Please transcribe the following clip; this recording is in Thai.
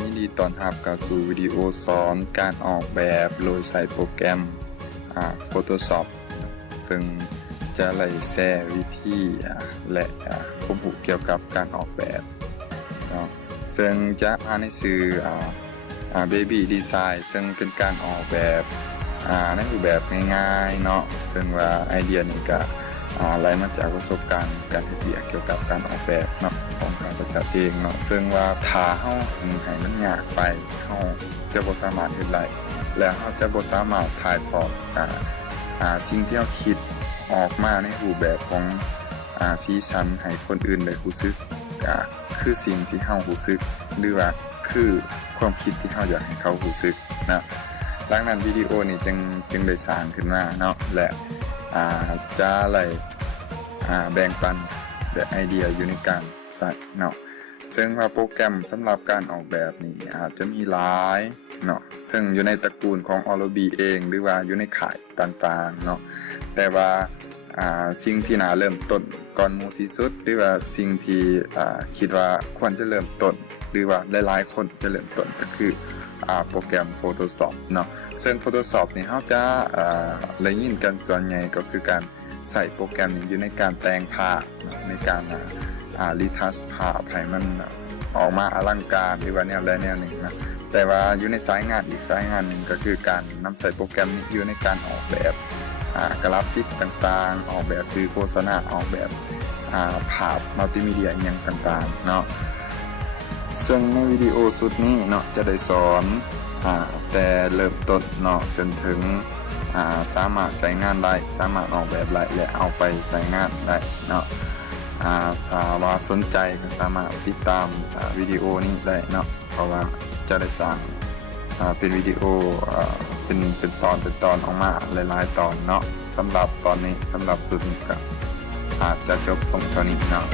ยินดีต้อนรับเข้าสู่วิดีโอสอนการออกแบบโดยใส่โปรแกรมPhotoshop ซึ่งจะไล่แชร์วิธีและความรู้เกี่ยวกับการออกแบบเนาะซึ่งจะอ่านหนังสือBaby Design ซึ่งเป็นการออกแบบในรูปแบบง่ายๆเนาะซึ่งว่าไอเดียนี้ก็ไหลมาจากประสบการณ์การเรียนเกี่ยวกับการออกแบบเนาะของข้าพเจ้าเองเนาะซึ่งว่าถ้าเฮาให้มันยากไปเฮาจะบ่สามารถเฮ็ดได้และเฮาจะบ่สามารถถ่ายทอดสิ่งที่เฮาคิดออกมาในรูปแบบของสีสันให้คนอื่นได้รู้สึกคือสิ่งที่เฮารู้สึกหรือว่าคือความคิดที่เฮาอยากให้เขารู้สึกนะดังนั้นวิดีโอนี้จึงได้สร้างขึ้นมาเนาะและจะอะไรแบ่งปันไอเดียอยู่ในการใส่เนาะซึ่งว่าโปรแกรมสำหรับการออกแบบนี้อาจจะมีหลายเนาะถึงอยู่ในตระกูลของ Adobe เองหรือว่าอยู่ในข่ายต่างๆเนาะแต่ว่าสิ่งที่น่าเริ่มต้นก่อนหมู่ที่สุดหรือว่าสิ่งที่คิดว่าควรจะเริ่มต้นหรือว่าหลายๆคนจะเริ่มต้นก็คือโปรแกรม Photoshop เนาะซึ่ง Photoshop นี่เฮาจะได้ยินกันส่วนใหญ่ก็คือการใส่โปรแกรมนี้อยู่ในการแต่งภาพในการรีทัชภาพให้มันออกมาอลังการหรือว่าแนวใดแนวหนึ่งนะแต่ว่าอยู่ในสายงานอีกสายงานหนึ่งก็คือการนำใส่โปรแกรมนี้อยู่ในการออกแบบกราฟิกต่างๆออกแบบสื่อโฆษณาออกแบบภาพมัลติมีเดียอย่างต่างๆเนาะซึ่งในวิดีโอสุดนี้เนาะจะได้สอนแต่เริ่มต้นเนาะจนถึงสามารถใช้งานได้สามารถออกแบบได้และเอาไปใช้งานได้เนาะถ้าว่าสนใจก็สามารถติดตามวิดีโอนี้ได้เนาะเพราะว่าจะได้สร้างเป็นวิดีโอเป็นตอนออกมาหลายๆตอนเนาะสำหรับตอนนี้สำหรับสุดนี้ก็อาจจะจบตรงเท่านี้เนาะ